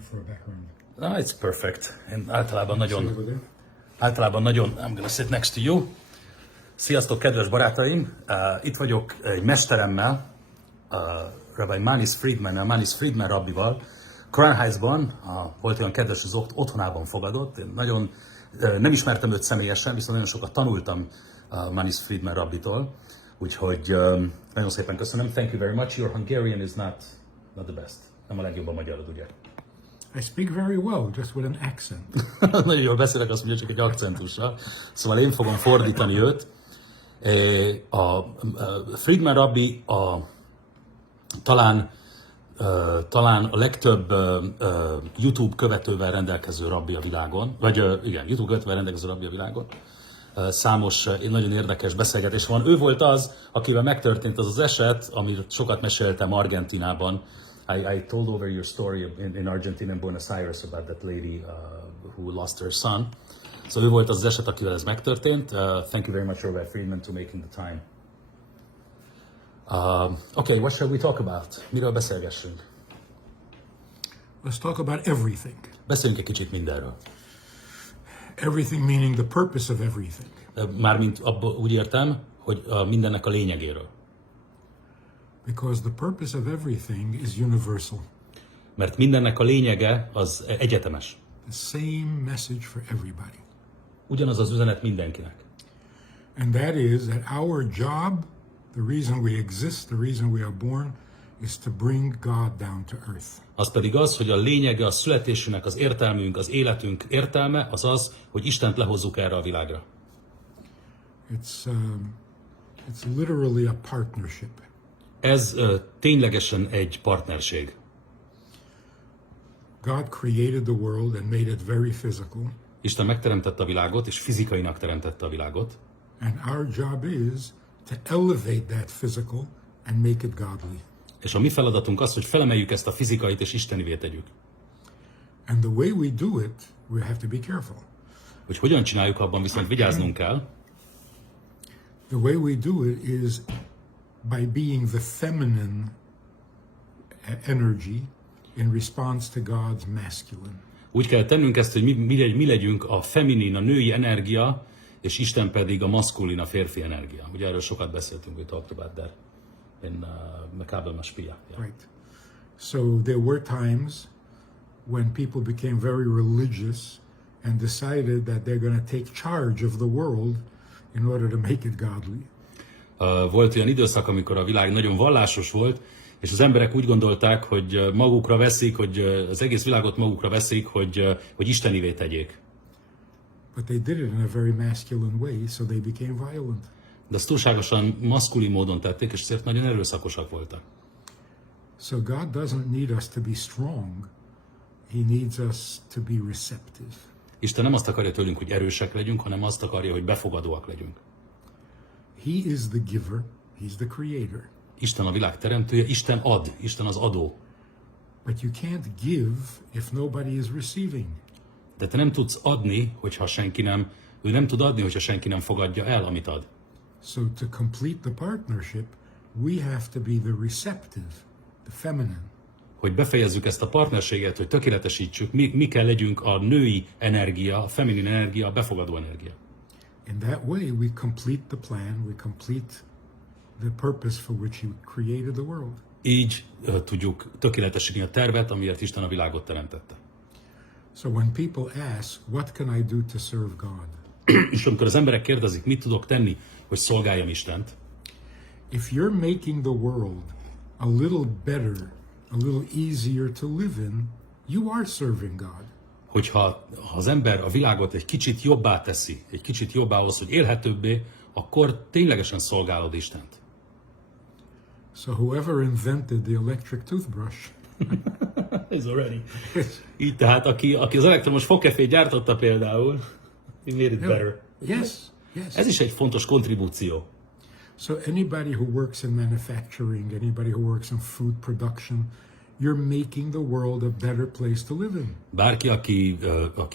for a background? No, it's perfect. Én általában nagyon, I'm gonna sit next to you. Sziasztok, kedves barátaim! Itt vagyok egy mesteremmel, Rabbi Friedman rabbival. Koránházban volt olyan kedves, az otthonában fogadott. Én nagyon nem ismertem őt személyesen, viszont nagyon sokat tanultam Friedman rabbitól. Úgyhogy nagyon szépen köszönöm. Thank you very much. Your Hungarian is not the best. Nem a legjobb a magyarod, ugye? I speak very well, just with an accent. Nagyon jól beszélek, azt mondja, csak egy akcentussal. Szóval én fogom fordítani őt. A Friedman rabbi talán a legtöbb YouTube követővel rendelkező rabbi a világon, vagy igen, YouTube követővel rendelkező rabbi a világon. Számos nagyon érdekes beszélgetés van. Ő volt az, akivel megtörtént az eset, amiről sokat meséltem Argentinában. I told over your story in Argentina, in Buenos Aires, about that lady who lost her son. So ő volt az eset, akivel ez megtörtént. Thank you very much, Rabbi Friedman, to making the time. Okay, what shall we talk about? Miről beszélgessünk? Let's talk about everything. Beszéljünk egy kicsit mindenről. Everything meaning the purpose of everything. Mármint abba úgy értem, hogy mindennek a lényegéről. Because the purpose of everything is universal. Mert mindennek a lényege az egyetemes. The same message for everybody. Ugyanaz az üzenet mindenkinek. And that is that our job, the reason we exist, the reason we are born, is to bring God down to earth. Az pedig az, hogy a lényege a születésünknek, az értelmünk, az életünk értelme, az az, hogy Istent lehozzuk erre a világra. It's literally a partnership. Ez ténylegesen egy partnerség. God created the world and made it very physical. Isten megteremtette a világot, és fizikainak teremtette a világot. And our job is to elevate that physical and make it godly. És a mi feladatunk az, hogy felemeljük ezt a fizikait, és istenivé tegyük. And the way we do it, we have to be careful. Hogy hogyan csináljuk, abban viszont vigyáznunk kell. The way we do it is by being the feminine energy in response to God's masculine. Úgy kell tennünk ezt, hogy mi legyünk a feminin, a női energia, és Isten pedig a maszkulin, a férfi energia. Ugye erről sokat beszéltünk, we talked about that in chábád-mozgalom. Yeah. Right. So there were times when people became very religious and decided that they're going to take charge of the world in order to make it godly. Volt olyan időszak, amikor a világ nagyon vallásos volt, és az emberek úgy gondolták, hogy magukra veszik, hogy az egész világot magukra veszik, hogy istenivé tegyék. But they did it in a very masculine way, so they became violent. De azt túlságosan maszkulin módon tették, és ezért nagyon erőszakosak voltak. So God doesn't need us to be strong. He needs us to be receptive. Isten nem azt akarja tőlünk, hogy erősek legyünk, hanem azt akarja, hogy befogadóak legyünk. He is the giver, he's the creator. Isten a világ teremtője, Isten ad, Isten az adó. But you can't give if nobody is receiving. De te nem tudsz adni, ő nem tud adni, hogyha senki nem fogadja el, amit ad. So to complete the partnership, we have to be the receptive, the feminine. Hogy befejezzük ezt a partnerséget, hogy tökéletesítsük, mi kell legyünk a női energia, a feminin energia, a befogadó energia. In that way we complete the plan, we complete the purpose for which he created the world. Így tudjuk tökéletesíteni a tervet, amiért Isten a világot teremtette. So when people ask, what can I do to serve God? És amikor az emberek kérdezik, mit tudok tenni, hogy szolgáljam Istent, if you're making the world a little better, a little easier to live in, you are serving God. Hogyha az ember a világot egy kicsit jobbá teszi, egy kicsit jobbá hoz, hogy élhetőbbé, akkor ténylegesen szolgálod Istent. So whoever invented the electric toothbrush is already. Így tehát, aki az elektromos fogkefét gyártotta például, he made it better. Yes, yes. Ez is egy fontos kontribúció. So anybody who works in manufacturing, anybody who works in food production, you're making the world a better place to live in. Bárki, aki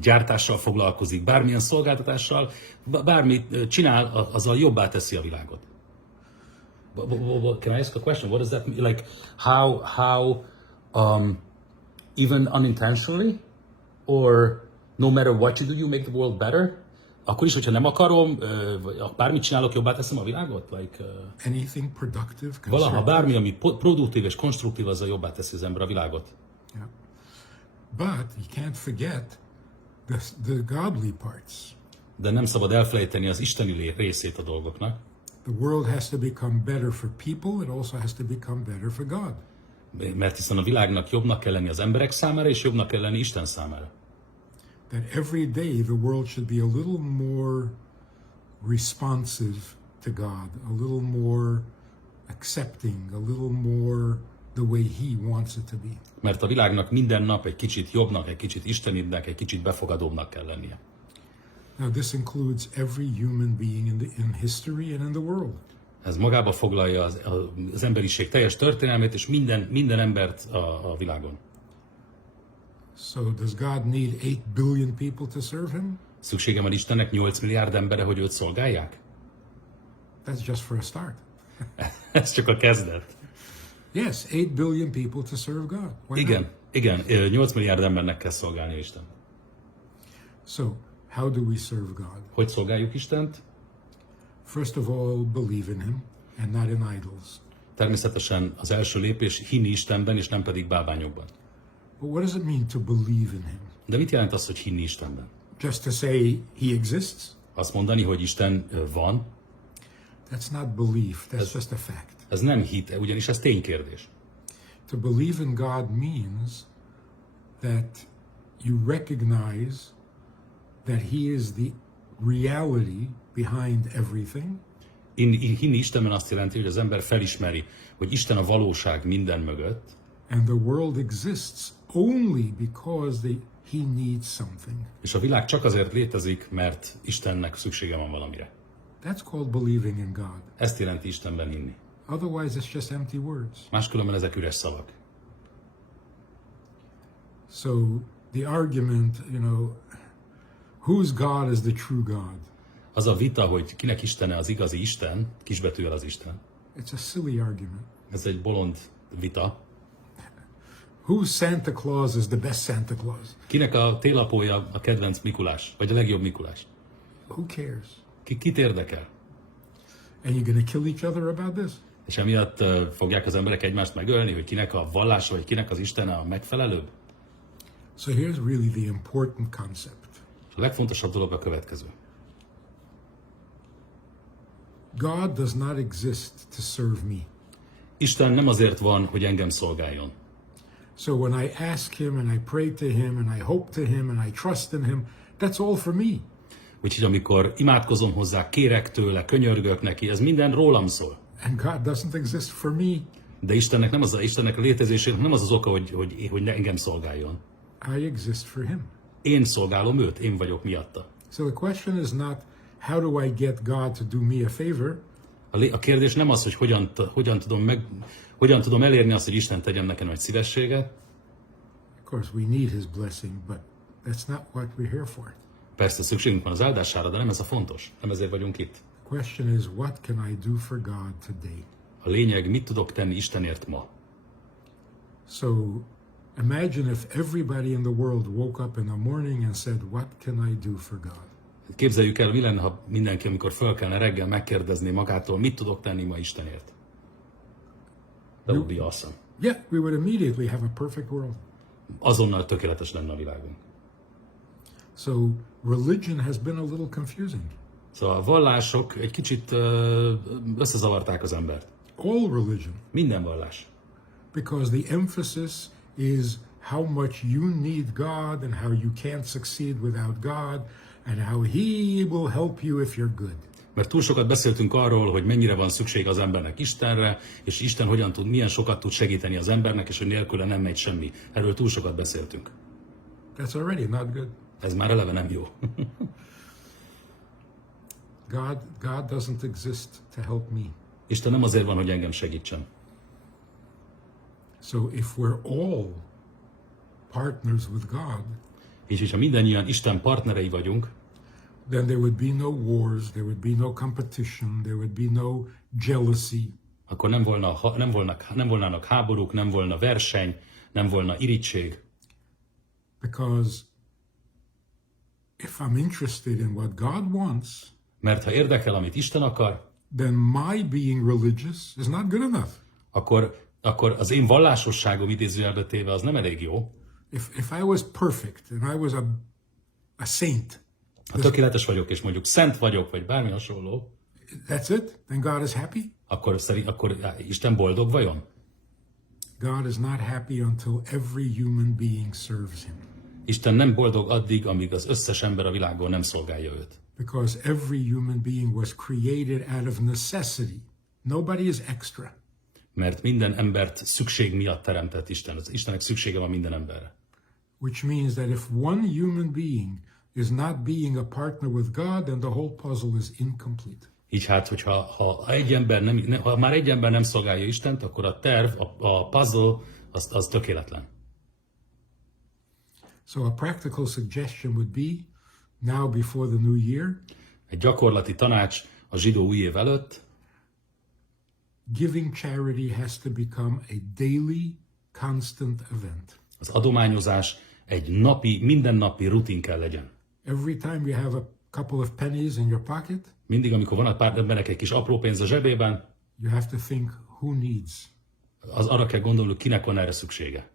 gyártással foglalkozik, bármilyen szolgáltatással, bármit csinál, azzal jobbá teszi a világot. Can I ask a question? What does that mean? Like how even unintentionally, or no matter what you do, you make the world better? Akkor is, hogyha nem akarom, vagy bármit csinálok, jobbá teszem a világot? Anything productive, Valaha constructive. bármi, ami produktív és konstruktív, azzal jobbá teszi az ember a világot. Yeah. But you can't forget the godly parts. De nem szabad elfelejteni az isteni részét a dolgoknak. The world has to become better for people, it also has to become better for God. Mert hiszen a világnak jobbnak kell lenni az emberek számára, és jobbnak kell lenni Isten számára. That every day the world should be a little more responsive to God, a little more accepting, a little more the way He wants it to be. Mert a világnak minden nap egy kicsit jobbnak, egy kicsit istenibbnek, egy kicsit befogadóbbnak kell lennie. Now this includes every human being in history and in the world. Ez magába foglalja az emberiség teljes történelmét, és minden embert a világon. So does God need 8 billion people to serve Him? Szüksége van Istennek 8 milliárd emberre, hogy őt szolgálják? That's just for a start. Ez csak a kezdet. Yes, 8 billion people to serve God. Why not? Igen, 8 milliárd embernek kell szolgálni Isten. So, how do we serve God? Hogy szolgáljuk Istent? First of all, believe in Him and not in idols. Természetesen az első lépés hinni Istenben, és nem pedig bálványokban. But what does it mean to believe in Him? De mit jelent az, hogy hinni Istenben? Just to say He exists? Azt mondani, hogy Isten van, That's not belief, that's just a fact. ez nem hit, ugyanis ez ténykérdés. To believe in God means that you recognize that He is the reality behind everything. Hinni Istenben azt jelenti, hogy az ember felismeri, hogy Isten a valóság minden mögött, And the world exists only because He needs something. és a világ csak azért létezik, mert Istennek szüksége van valamire. That's called believing in God. Ezt jelenti Istenben hinni. Otherwise, it's just empty words. Máskülönben ezek üres szavak. So the argument, whose God is the true God? Az a vita, hogy kinek Istene az igazi Isten, kisbetűvel az Isten, It's a silly argument. ez egy bolond vita. Whose Santa Claus is the best Santa Claus? Kinek a télapója a kedvenc Mikulás, vagy a legjobb Mikulás? Who cares? Kit érdekel? And you're going to kill each other about this? És emiatt fogják az emberek egymást megölni, hogy kinek a vallása, vagy kinek az Istene a megfelelőbb? So here's really the important concept. És a legfontosabb dolog a következő. God does not exist to serve me. Isten nem azért van, hogy engem szolgáljon. So when I ask Him and I pray to Him and I hope to Him and I trust in Him, that's all for me. Úgyhogy amikor imádkozom hozzá, kérek tőle, könyörgök neki, ez minden rólam szól. And God doesn't exist for me. De Istennek a létezésének nem az az oka, hogy ne engem szolgáljon. I exist for Him. Én szolgálom őt, én vagyok miatta. So the question is not, how do I get God to do me a favor? A kérdés nem az, hogy hogyan tudom elérni azt, hogy Isten tegyen nekem egy szívességet. Of course, we need His blessing, but that's not what we're here for. Persze szükségünk van az áldására, de nem ez a fontos. Nem ezért vagyunk itt. The question is, what can I do for God today? A lényeg, mit tudok tenni Istenért ma? So imagine if everybody in the world woke up in the morning and said, what can I do for God? Képzeljük el, mi lenne, ha mindenki, amikor föl kellene reggel megkérdezni magától, mit tudok tenni ma Istenért? That would be awesome. Yeah, we would immediately have a perfect world. Azonnal tökéletes lenne a világunk. So religion has been a little confusing. Szóval a vallások egy kicsit összezavarták az embert. All religion. Minden vallás. Because the emphasis is how much you need God and how you can't succeed without God and how He will help you if you're good. Mert túl sokat beszéltünk arról, hogy mennyire van szükség az embernek Istenre, és Isten milyen sokat tud segíteni az embernek, és hogy nélküle nem megy semmi. Erről túl sokat beszéltünk. That's already not good. Ez már eleve nem jó. God doesn't exist to help me. Isten nem azért van, hogy engem segítsen. So if we're all partners with God, És hogyha mindannyian Isten partnerei vagyunk, then there would be no wars, there would be no competition, there would be no jealousy. akkor nem volnának háborúk, nem volna verseny, nem volna irigység. Because if I'm interested in what God wants, Mert ha érdekel, amit Isten akar, then my being religious is not good enough. akkor az én vallásosságom idézőjelbe téve az nem elég jó. If I was perfect and I was a saint, Ha tökéletes vagyok, és mondjuk szent vagyok, vagy bármi hasonló, that's it? Then God is happy? akkor Isten boldog vajon? God is not happy until every human being serves him. Isten nem boldog addig, amíg az összes ember a világon nem szolgálja őt. Because every human being was created out of necessity. Nobody is extra. Mert minden embert szükség miatt teremtett Isten. Az Istennek szüksége van minden emberre. Which means that if one human being is not being a partner with God, then the whole puzzle is incomplete. Így hát, hogyha ha már egy ember nem szolgálja Istent, akkor a terv, a puzzle, az tökéletlen. So a practical suggestion would be, now before the new year, Egy gyakorlati tanács a zsidó új év előtt, giving charity has to become a daily, constant event. az adományozás egy mindennapi rutin kell legyen. Every time you have a couple of pennies in your pocket, Mindig, amikor van a pár embernek egy kis apró pénz a zsebében, you have to think who needs, az arra kell gondolni, hogy kinek van erre szüksége.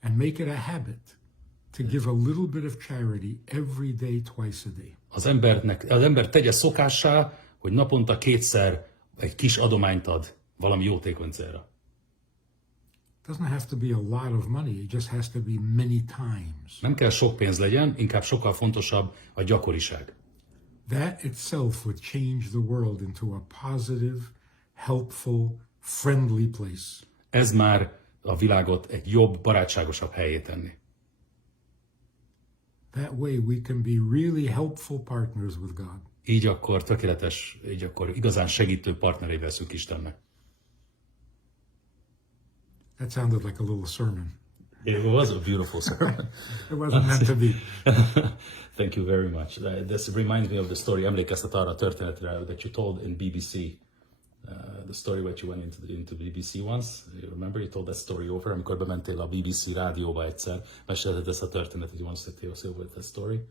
and make it a habit to give a little bit of charity every day, twice a day. Az ember tegye szokássá, hogy naponta 2-szer egy kis adományt ad valami jótékony célra. It doesn't have to be a lot of money, it just has to be many times. Nem kell sok pénz legyen, inkább sokkal fontosabb a gyakoriság. That itself would change the world into a positive, helpful, friendly place. Ez már a világot egy jobb, barátságosabb helyé tenni. That way we can be really helpful partners with God. Így akkor igazán segítő partneré veszünk Istennek. That sounded like a little sermon. It was a beautiful sermon. It wasn't meant to be. Thank you very much. This reminds me of the story, emlékeztet arra a történetre that you told in BBC. The story where you went into BBC once. You remember you told that story over, amikor bementél a BBC rádióba egyszer, mesélted ezt a történetet, you want to tell us over that story?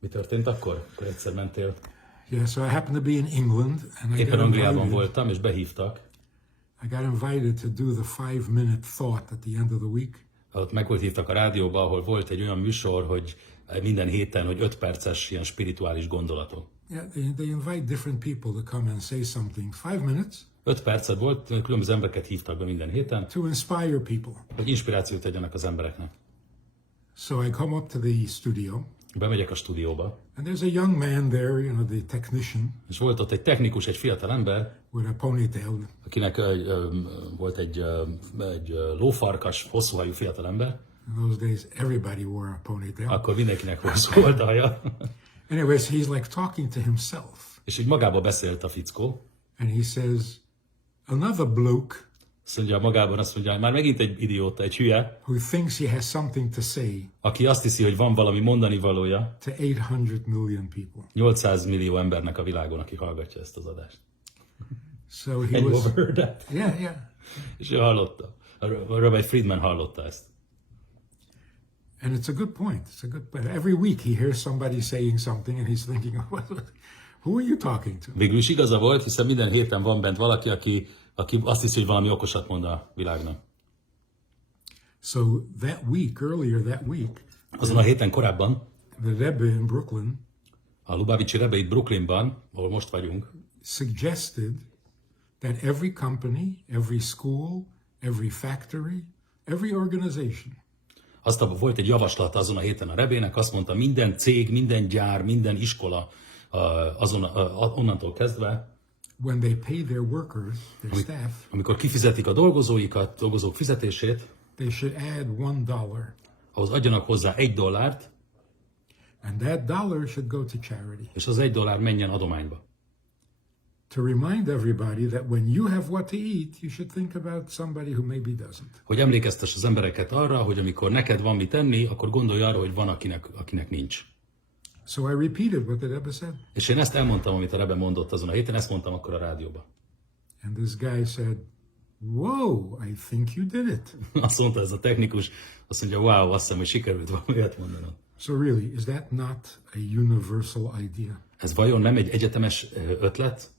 Mi történt akkor? Akkor egyszer mentél. Yeah, so I happened to be in England, and Éppen Angliában voltam, és behívtak. I got invited to do the 5-minute thought at the end of the week. Ott meghívtak a rádióba, ahol volt egy olyan műsor, hogy minden héten, hogy 5 perces ilyen spirituális gondolatok. Yeah, they invite different people to come and say something. 5 minutes 5 percet volt, különböző embereket hívtak be minden héten, to inspire people. hogy inspirációt adjanak az embereknek. So I come up to the studio, Bemegyek a stúdióba, and there's a young man there, the technician, és volt ott egy technikus, egy fiatal ember, with a ponytail. akinek volt egy lófarkas, hosszúhajú fiatal ember, In those days, everybody wore a ponytail. akkor mindenkinek hosszú volt a haja. Anyways, he's like talking to himself, És így magába beszélt a fickó, and he says, another bloke azt mondja, már megint egy idióta, egy hülye, who thinks he has something to say aki azt hiszi, hogy van valami mondani valója, to 800 million people. 800 millió embernek a világon, aki hallgatja ezt az adást. So he And you was, overheard that? yeah. És ő hallotta. Rabbi Friedman hallotta ezt. And it's a good point. It's a good point. Every week he hears somebody saying something, and he's thinking, who are you talking to? Végül is igaza volt, hiszen minden héten van bent valaki, aki azt hiszi, hogy valami okosat mond a világnak. So earlier that week, Azon a héten korábban the Rabbi in Brooklyn a Lubavitchi Rabbi itt Brooklynban, ahol most vagyunk, suggested that every company, every school, every factory, every organization volt egy javaslat azon a héten a Rebének, azt mondta, minden cég, minden gyár, minden iskola onnantól kezdve, when they pay their workers, their staff, amikor kifizetik a dolgozók fizetését, they should add $1. ahhoz adjanak hozzá $1, And that dollar should go to charity. és az $1 menjen adományba. To remind everybody that when you have what to eat, you should think about somebody who maybe doesn't. Hogy emlékeztess az embereket arra, hogy amikor neked van mit tenni, akkor gondolj arra, hogy van akinek nincs. So I repeated what the Rebbe said. És én ezt elmondtam, amit a Rebbe mondott azon a héten, ezt mondtam akkor a rádióban. And this guy said, Whoa, I think you did it. Azt mondta ez a technikus, azt mondja, wow, azt hiszem, hogy sikerült valamit mondanom. So really, is that not a universal idea? Ez vajon nem egy egyetemes ötlet?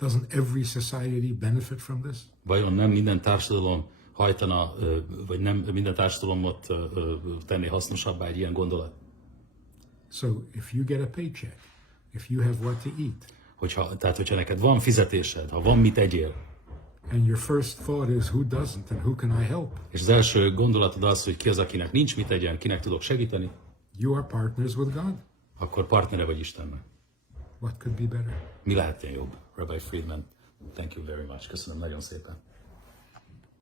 Doesn't every society benefit from this? Vajon nem minden társadalom hajtana, vagy nem minden társadalomot tenni hasznosabbá egy ilyen gondolat? So if you get a paycheck, if you have what to eat, Tehát, hogyha neked van fizetésed, ha van mit egyél, and your first thought is who doesn't and who can I help? és az első gondolatod az, hogy ki az, akinek nincs mit egyen, kinek tudok segíteni, You are partners with God. akkor partnere vagy Istennek. What could be better? Mi lehetne jobb? Rabbi Friedman, thank you very much. Köszönöm nagyon szépen.